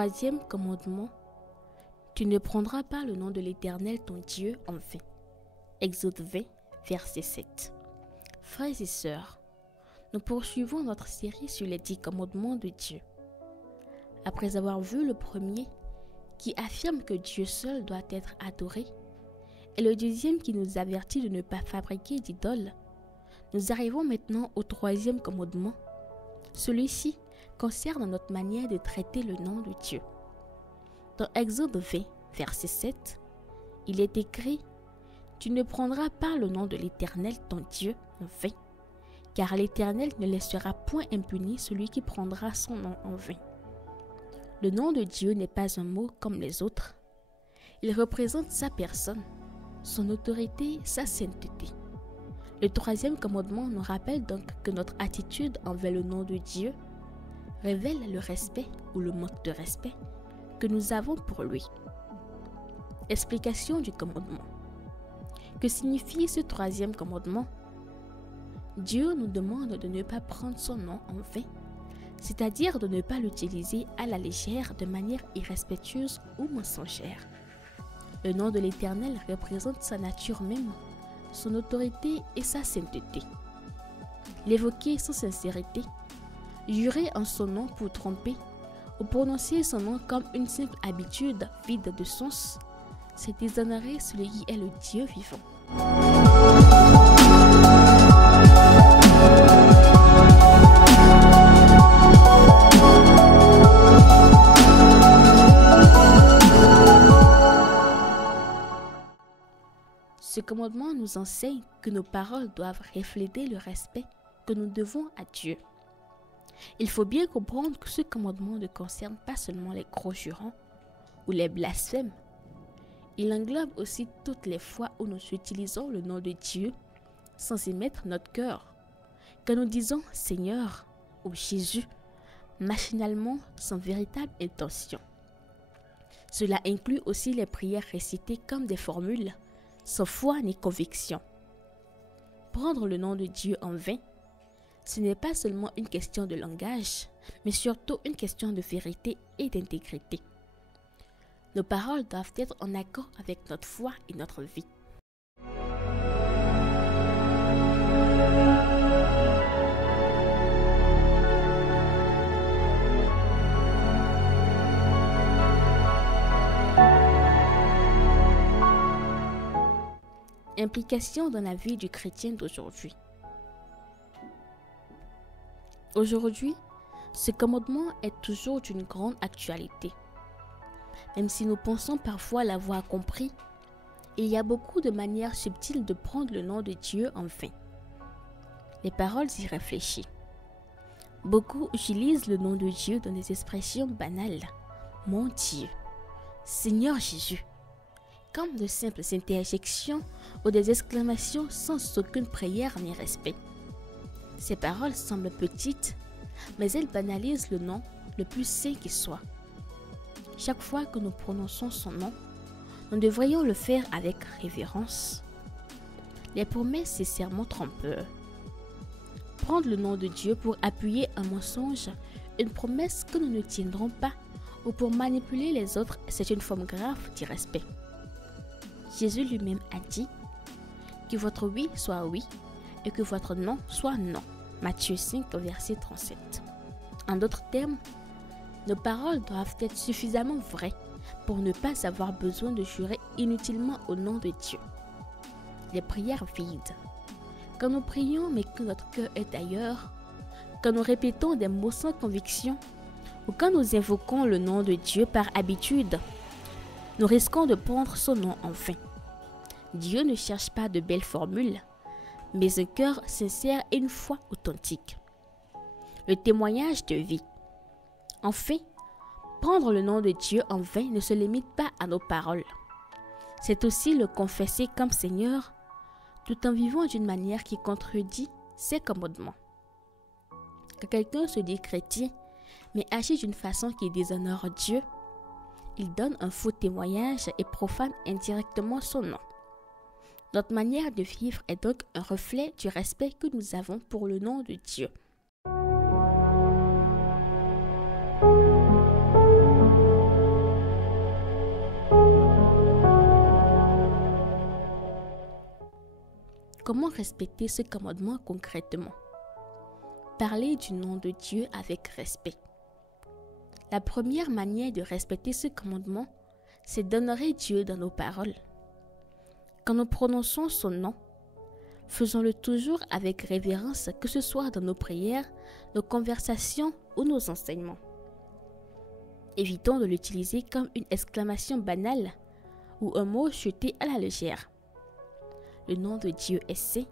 troisième commandement, tu ne prendras pas le nom de l'Éternel ton Dieu en vain. Exode 20, verset 7. Frères et sœurs, nous poursuivons notre série sur les 10 commandements de Dieu. Après avoir vu le premier, qui affirme que Dieu seul doit être adoré, et le deuxième qui nous avertit de ne pas fabriquer d'idoles, nous arrivons maintenant au troisième commandement. Celui-ci concerne notre manière de traiter le nom de Dieu. Dans Exode 20, verset 7, il est écrit « Tu ne prendras pas le nom de l'Éternel ton Dieu en vain, car l'Éternel ne laissera point impuni celui qui prendra son nom en vain. » Le nom de Dieu n'est pas un mot comme les autres. Il représente sa personne, son autorité, sa sainteté. Le troisième commandement nous rappelle donc que notre attitude envers le nom de Dieu révèle le respect ou le manque de respect que nous avons pour lui. Explication du commandement. Que signifie ce troisième commandement? Dieu nous demande de ne pas prendre son nom en vain, c'est-à-dire de ne pas l'utiliser à la légère de manière irrespectueuse ou mensongère. Le nom de l'Éternel représente sa nature même, son autorité et sa sainteté. L'évoquer sans sincérité, jurer en son nom pour tromper, ou prononcer son nom comme une simple habitude vide de sens, c'est déshonorer celui qui est le Dieu vivant. Ce commandement nous enseigne que nos paroles doivent refléter le respect que nous devons à Dieu. Il faut bien comprendre que ce commandement ne concerne pas seulement les gros jurons ou les blasphèmes. Il englobe aussi toutes les fois où nous utilisons le nom de Dieu sans y mettre notre cœur. Quand nous disons Seigneur ou Jésus, machinalement sans véritable intention. Cela inclut aussi les prières récitées comme des formules, sans foi ni conviction. Prendre le nom de Dieu en vain, ce n'est pas seulement une question de langage, mais surtout une question de vérité et d'intégrité. Nos paroles doivent être en accord avec notre foi et notre vie. Implication dans la vie du chrétien d'aujourd'hui. Aujourd'hui, ce commandement est toujours d'une grande actualité. Même si nous pensons parfois l'avoir compris, il y a beaucoup de manières subtiles de prendre le nom de Dieu en vain. Les paroles y réfléchissent. Beaucoup utilisent le nom de Dieu dans des expressions banales. Mon Dieu, Seigneur Jésus, comme de simples interjections ou des exclamations sans aucune prière ni respect. Ces paroles semblent petites, mais elles banalisent le nom le plus saint qui soit. Chaque fois que nous prononçons son nom, nous devrions le faire avec révérence. Les promesses et serments trompeurs. Prendre le nom de Dieu pour appuyer un mensonge, une promesse que nous ne tiendrons pas, ou pour manipuler les autres, c'est une forme grave d'irrespect. Jésus lui-même a dit que votre oui soit oui et que votre non soit non. Matthieu 5, verset 37. En d'autres termes, nos paroles doivent être suffisamment vraies pour ne pas avoir besoin de jurer inutilement au nom de Dieu. Les prières vides. Quand nous prions mais que notre cœur est ailleurs, quand nous répétons des mots sans conviction ou quand nous invoquons le nom de Dieu par habitude, nous risquons de prendre son nom en vain. Dieu ne cherche pas de belles formules, mais un cœur sincère et une foi authentique. Le témoignage de vie. Enfin, prendre le nom de Dieu en vain ne se limite pas à nos paroles. C'est aussi le confesser comme Seigneur, tout en vivant d'une manière qui contredit ses commandements. Quand quelqu'un se dit chrétien, mais agit d'une façon qui déshonore Dieu, il donne un faux témoignage et profane indirectement son nom. Notre manière de vivre est donc un reflet du respect que nous avons pour le nom de Dieu. comment respecter ce commandement concrètement? Parler du nom de Dieu avec respect. La première manière de respecter ce commandement, c'est d'honorer Dieu dans nos paroles. Quand nous prononçons son nom, faisons-le toujours avec révérence, que ce soit dans nos prières, nos conversations ou nos enseignements. Évitons de l'utiliser comme une exclamation banale ou un mot jeté à la légère. Le nom de Dieu est saint.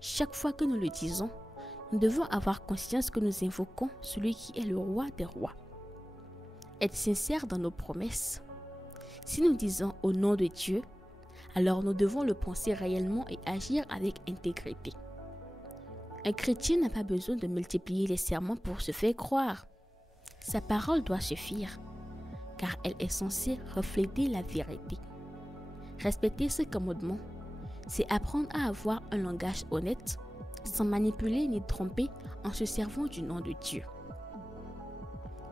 Chaque fois que nous le disons, nous devons avoir conscience que nous invoquons celui qui est le roi des rois. Être sincère dans nos promesses. Si nous disons au nom de Dieu, alors nous devons le penser réellement et agir avec intégrité. Un chrétien n'a pas besoin de multiplier les serments pour se faire croire. Sa parole doit suffire, car elle est censée refléter la vérité. Respecter ce commandement, c'est apprendre à avoir un langage honnête, sans manipuler ni tromper en se servant du nom de Dieu.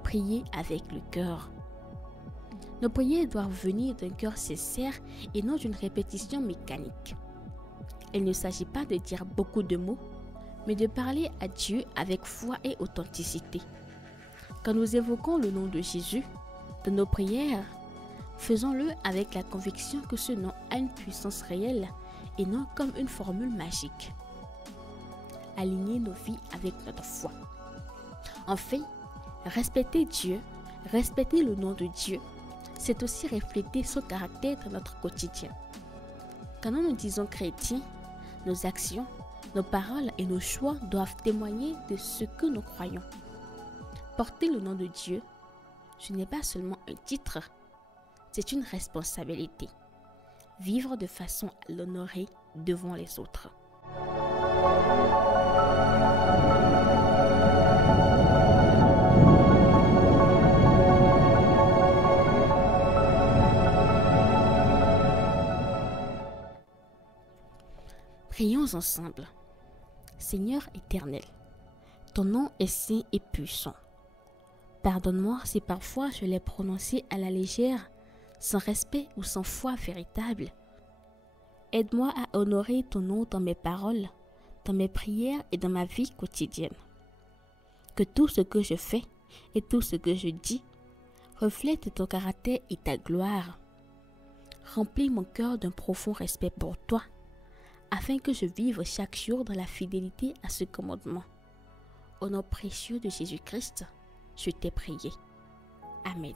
Prier avec le cœur. Nos prières doivent venir d'un cœur sincère et non d'une répétition mécanique. Il ne s'agit pas de dire beaucoup de mots, mais de parler à Dieu avec foi et authenticité. Quand nous évoquons le nom de Jésus dans nos prières, faisons-le avec la conviction que ce nom a une puissance réelle et non comme une formule magique. Aligner nos vies avec notre foi. Enfin, respecter Dieu, respecter le nom de Dieu, c'est aussi refléter son caractère dans notre quotidien. Quand nous nous disons chrétiens, nos actions, nos paroles et nos choix doivent témoigner de ce que nous croyons. Porter le nom de Dieu, ce n'est pas seulement un titre, c'est une responsabilité. Vivre de façon à l'honorer devant les autres. Prions ensemble. Seigneur éternel, ton nom est saint et puissant. Pardonne-moi si parfois je l'ai prononcé à la légère, sans respect ou sans foi véritable. Aide-moi à honorer ton nom dans mes paroles, dans mes prières et dans ma vie quotidienne. Que tout ce que je fais et tout ce que je dis reflète ton caractère et ta gloire. Remplis mon cœur d'un profond respect pour toi, afin que je vive chaque jour dans la fidélité à ce commandement. Au nom précieux de Jésus-Christ, je t'ai prié. Amen.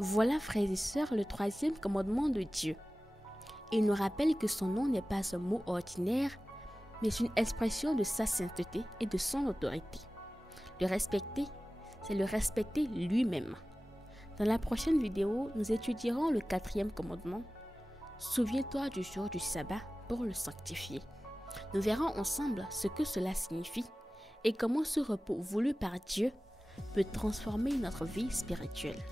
Voilà, frères et sœurs, le troisième commandement de Dieu. Il nous rappelle que son nom n'est pas un mot ordinaire, mais une expression de sa sainteté et de son autorité. Le respecter, c'est le respecter lui-même. Dans la prochaine vidéo, nous étudierons le quatrième commandement. Souviens-toi du jour du sabbat pour le sanctifier. Nous verrons ensemble ce que cela signifie et comment ce repos voulu par Dieu peut transformer notre vie spirituelle.